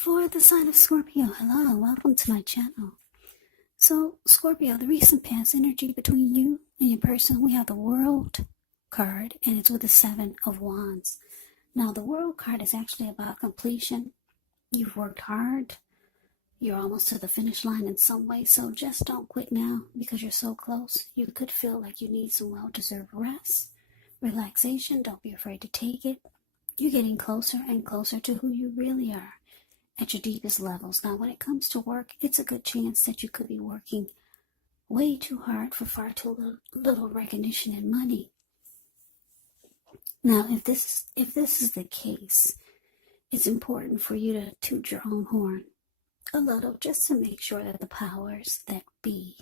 For the sign of Scorpio, hello, welcome to my channel. So, Scorpio, the recent past energy between you and your person, we have the World card, and it's with the Seven of Wands. Now, the World card is actually about completion. You've worked hard. You're almost to the finish line in some way, so just don't quit now because you're so close. You could feel like you need some well-deserved rest, relaxation. Don't be afraid to take it. You're getting closer and closer to who you really are at your deepest levels. Now, when it comes to work, it's a good chance that you could be working way too hard for far too little recognition and money. Now, if this is the case, it's important for you to toot your own horn a little, just to make sure that the powers that be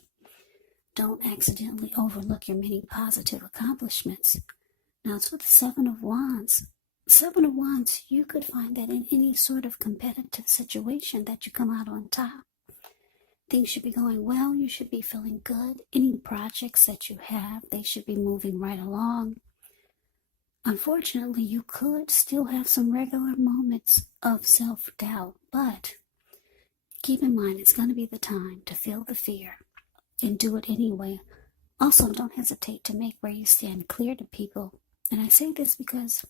don't accidentally overlook your many positive accomplishments. Now, it's with the Seven of Wands. Seven of Wands, you could find that in any sort of competitive situation that you come out on top. Things should be going well. You should be feeling good. Any projects that you have, they should be moving right along. Unfortunately, you could still have some regular moments of self-doubt, but keep in mind, it's going to be the time to feel the fear and do it anyway. Also, don't hesitate to make where you stand clear to people. And I say this because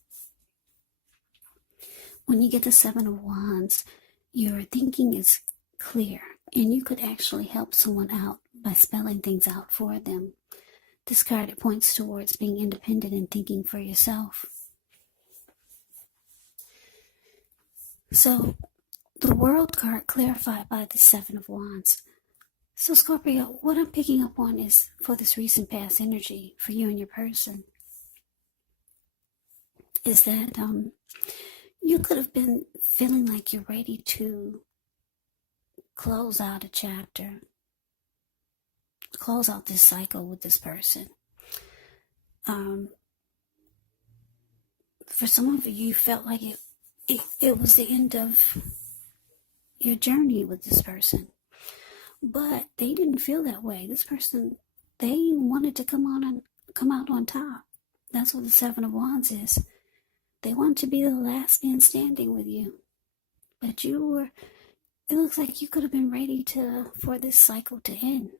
when you get the Seven of Wands, your thinking is clear, and you could actually help someone out by spelling things out for them. This card, it points towards being independent and thinking for yourself. So, the World card clarified by the Seven of Wands. So, Scorpio, what I'm picking up on is for this recent past energy for you and your person is that you could have been feeling like you're ready to close out a chapter, close out this cycle with this person. For some of you, felt like it was the end of your journey with this person. But they didn't feel that way. This person, they wanted to come out on top. That's what the Seven of Wands is. They want to be the last man standing with you. But it looks like you could have been ready for this cycle to end.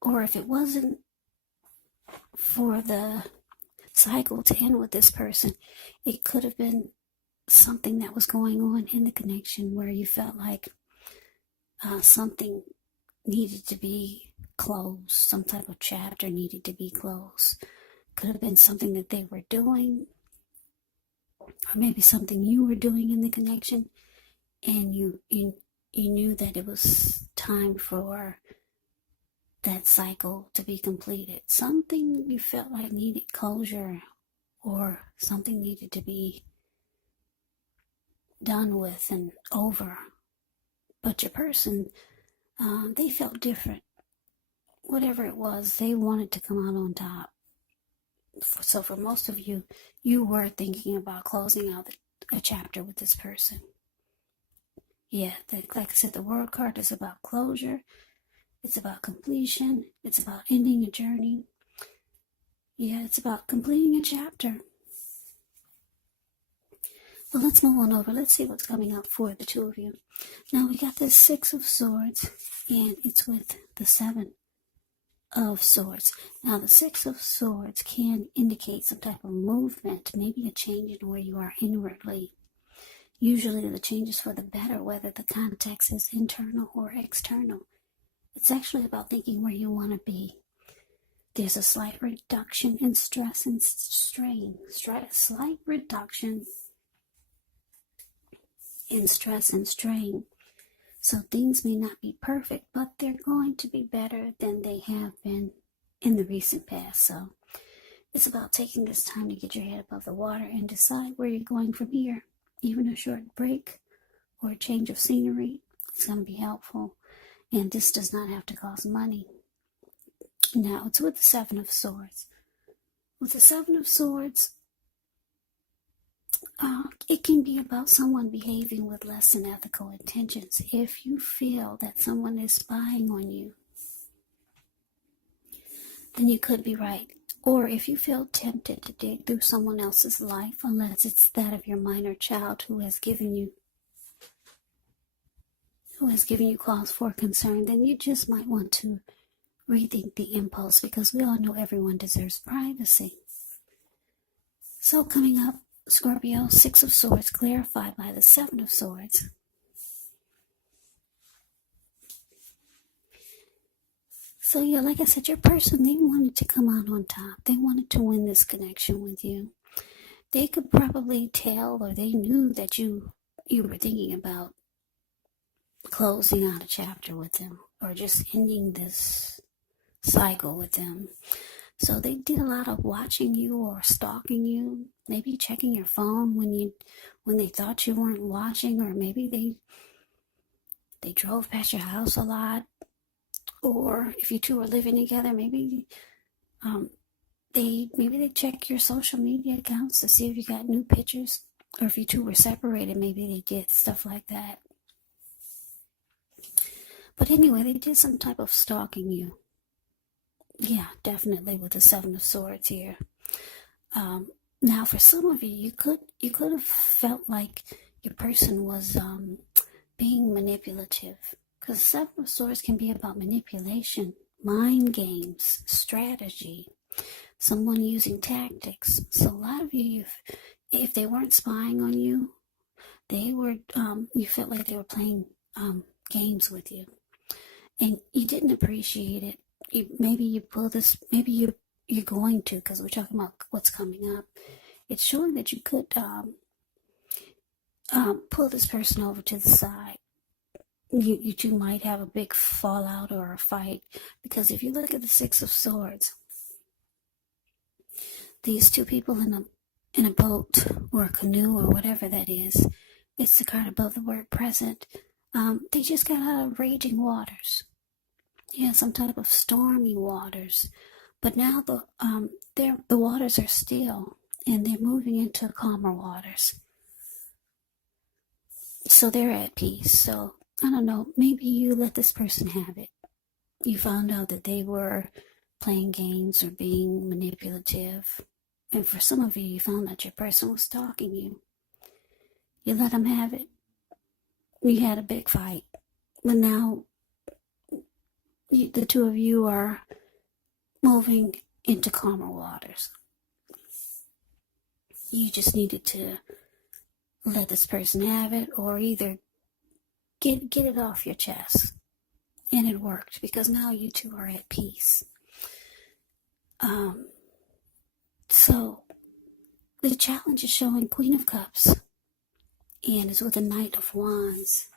Or if it wasn't for the cycle to end with this person, it could have been something that was going on in the connection where you felt like something needed to be closed, some type of chapter needed to be closed. Could have been something that they were doing, or maybe something you were doing in the connection, and you knew that it was time for that cycle to be completed. Something you felt like needed closure, or something needed to be done with and over. But your person, they felt different. Whatever it was, they wanted to come out on top. So for most of you, you were thinking about closing out a chapter with this person. Yeah, like I said, the World card is about closure. It's about completion. It's about ending a journey. Yeah, it's about completing a chapter. Well, let's move on over. Let's see what's coming up for the two of you. Now, we got this Six of Swords, and it's with the Seven of Swords. Now, the Six of Swords can indicate some type of movement, maybe a change in where you are inwardly. Usually the change is for the better, whether the context is internal or external. It's actually about thinking where you want to be. There's a slight reduction in stress and strain. Slight reduction in stress and strain. So things may not be perfect, but they're going to be better than they have been in the recent past. So it's about taking this time to get your head above the water and decide where you're going from here. Even a short break or a change of scenery is going to be helpful. And this does not have to cost money. Now, it's with the Seven of Swords. With the Seven of Swords, it can be about someone behaving with less than ethical intentions. If you feel that someone is spying on you, then you could be right Or if you feel tempted to dig through someone else's life, unless it's that of your minor child who has given you cause for concern, then you just might want to rethink the impulse, because we all know everyone deserves privacy. So coming up, Scorpio, Six of Swords clarified by the Seven of Swords. So yeah, like I said, your person, they wanted to come out on top. They wanted to win this connection with you. They could probably tell, or they knew that you were thinking about closing out a chapter with them, or just ending this cycle with them. So they did a lot of watching you or stalking you, maybe checking your phone when they thought you weren't watching, or maybe they drove past your house a lot. Or if you two were living together, maybe they check your social media accounts to see if you got new pictures. Or if you two were separated, maybe they did stuff like that. But anyway, they did some type of stalking you. Yeah, definitely with the Seven of Swords here. Now, for some of you, you could have felt like your person was being manipulative, because Seven of Swords can be about manipulation, mind games, strategy, someone using tactics. So a lot of you, if they weren't spying on you, they were. You felt like they were playing games with you, and you didn't appreciate it. Maybe you pull this. Maybe you're going to, because we're talking about what's coming up. It's showing that you could pull this person over to the side. You two might have a big fallout or a fight, because if you look at the Six of Swords, these two people in a boat or a canoe or whatever that is, it's the card above the word present. They just got out of raging waters. Yeah, some type of stormy waters. But now the waters are still, and they're moving into calmer waters. So they're at peace. So I don't know, maybe you let this person have it. You found out that they were playing games or being manipulative. And for some of you, you found that your person was stalking you. You let them have it. You had a big fight. But now the two of you are moving into calmer waters. You just needed to let this person have it, or either get it off your chest. And it worked, because now you two are at peace. So the challenge is showing Queen of Cups, and it's with the Knight of Wands.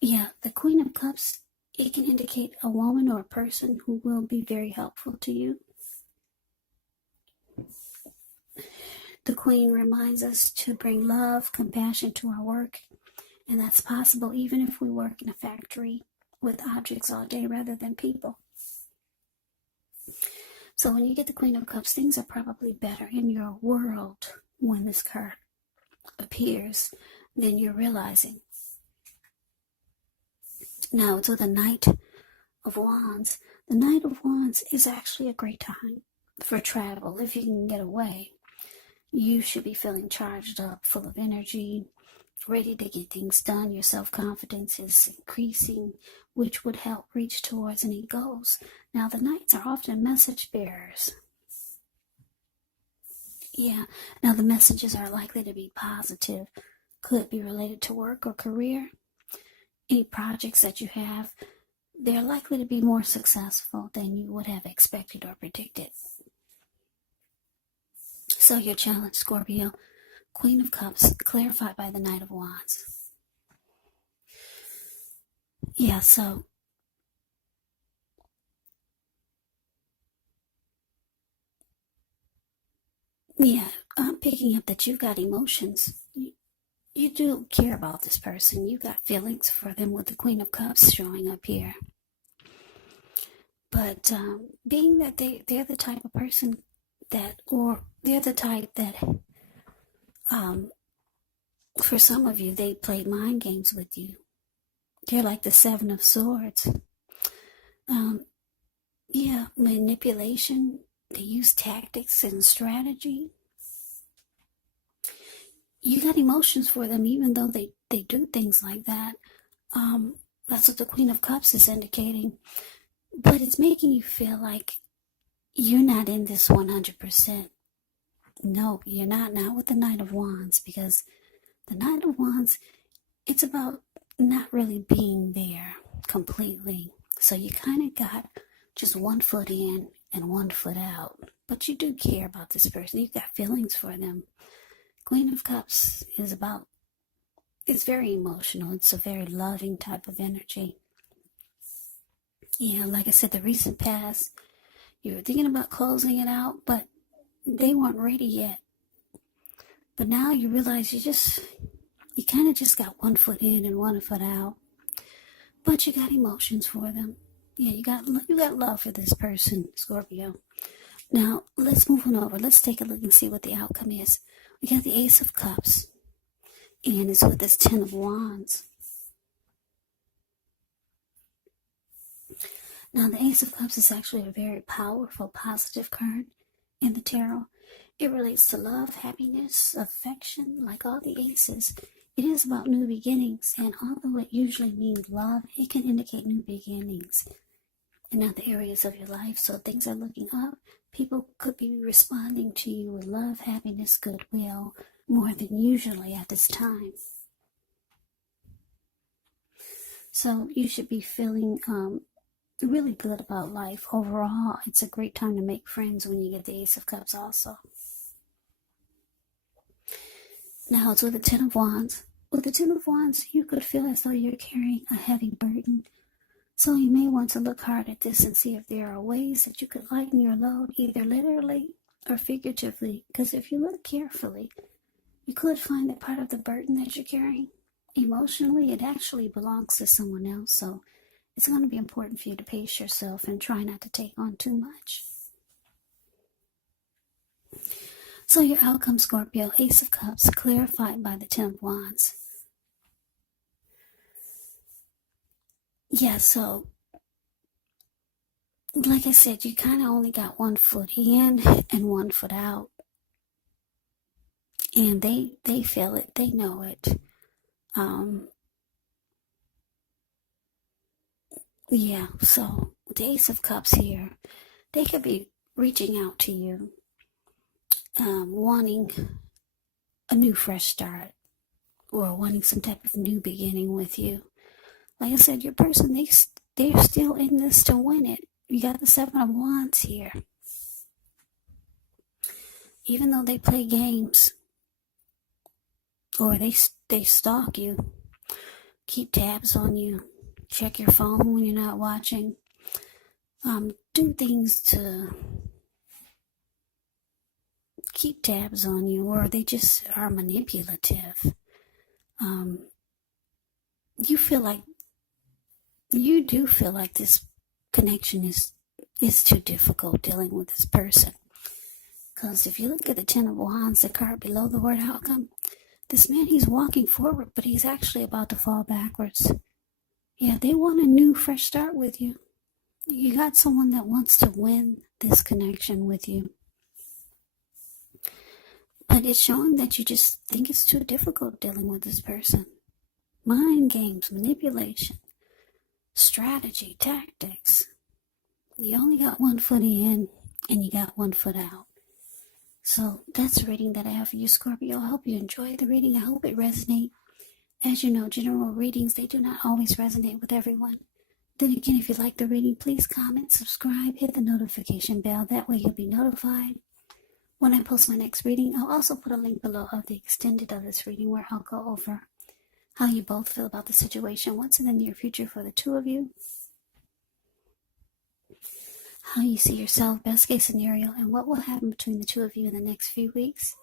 Yeah, the Queen of Cups, it can indicate a woman or a person who will be very helpful to you. The Queen reminds us to bring love, compassion to our work, and that's possible even if we work in a factory with objects all day rather than people. So when you get the Queen of Cups, things are probably better in your world when this card appears than you're realizing. Now it's with the Knight of Wands. The Knight of Wands is actually a great time for travel. If you can get away, you should be feeling charged up, full of energy, ready to get things done. Your self-confidence is increasing, which would help reach towards any goals. Now, the Knights are often message bearers. Yeah, now the messages are likely to be positive. Could be related to work or career. Any projects that you have, they're likely to be more successful than you would have expected or predicted. So your challenge, Scorpio, Queen of Cups, clarified by the Knight of Wands. Yeah, so yeah, I'm picking up that you've got emotions. You do care about this person. You got feelings for them with the Queen of Cups showing up here. But being that they're the type of person they're the type that, for some of you, they played mind games with you. They're like the Seven of Swords. Yeah, manipulation. They use tactics and strategy. You got emotions for them, even though they do things like that. That's what the Queen of Cups is indicating. But it's making you feel like you're not in this 100%. No, you're not. Not with the Knight of Wands, because the Knight of Wands, it's about not really being there completely. So you kind of got just one foot in and one foot out. But you do care about this person. You've got feelings for them. Queen of Cups is about, it's very emotional. It's a very loving type of energy. Yeah, like I said, the recent past, you were thinking about closing it out, but they weren't ready yet. But now you realize you kind of just got one foot in and one foot out. But you got emotions for them. Yeah, you got love for this person, Scorpio. Now, let's move on over. Let's take a look and see what the outcome is. We got the Ace of Cups, and it's with this Ten of Wands. Now, the Ace of Cups is actually a very powerful, positive card in the tarot. It relates to love, happiness, affection, like all the aces. It is about new beginnings, and although it usually means love, it can indicate new beginnings in other areas of your life. So things are looking up. People could be responding to you with love, happiness, goodwill, more than usually at this time. So you should be feeling really good about life overall. It's a great time to make friends when you get the Ace of Cups also. Now it's with the Ten of Wands. With the Ten of Wands, you could feel as though you're carrying a heavy burden. So you may want to look hard at this and see if there are ways that you could lighten your load, either literally or figuratively. Because if you look carefully, you could find that part of the burden that you're carrying, emotionally, it actually belongs to someone else. So it's going to be important for you to pace yourself and try not to take on too much. So your outcome, Scorpio, Ace of Cups, clarified by the Ten of Wands. Yeah, so like I said, you kind of only got one foot in and one foot out. And they feel it. They know it. Yeah, so the Ace of Cups here, they could be reaching out to you, wanting a new fresh start or wanting some type of new beginning with you. Like I said, your person, they're still in this to win it. You got the Seven of Wands here. Even though they play games or they stalk you, keep tabs on you, check your phone when you're not watching, do things to keep tabs on you, or they just are manipulative. You do feel like this connection is too difficult dealing with this person. Because if you look at the Ten of Wands, the card below the word outcome, this man, he's walking forward, but he's actually about to fall backwards. Yeah, they want a new, fresh start with you. You got someone that wants to win this connection with you. But it's showing that you just think it's too difficult dealing with this person. Mind games, manipulation, strategy, tactics. You only got one foot in and you got one foot out. So that's the reading that I have for you, Scorpio. I hope you enjoy the reading. I hope it resonates. As you know, general readings, they do not always resonate with everyone. Then again, if you like the reading, please comment, subscribe, hit the notification bell. That way you'll be notified when I post my next reading. I'll also put a link below of the extended of this reading where I'll go over how you both feel about the situation, what's in the near future for the two of you, how you see yourself, best case scenario, and what will happen between the two of you in the next few weeks.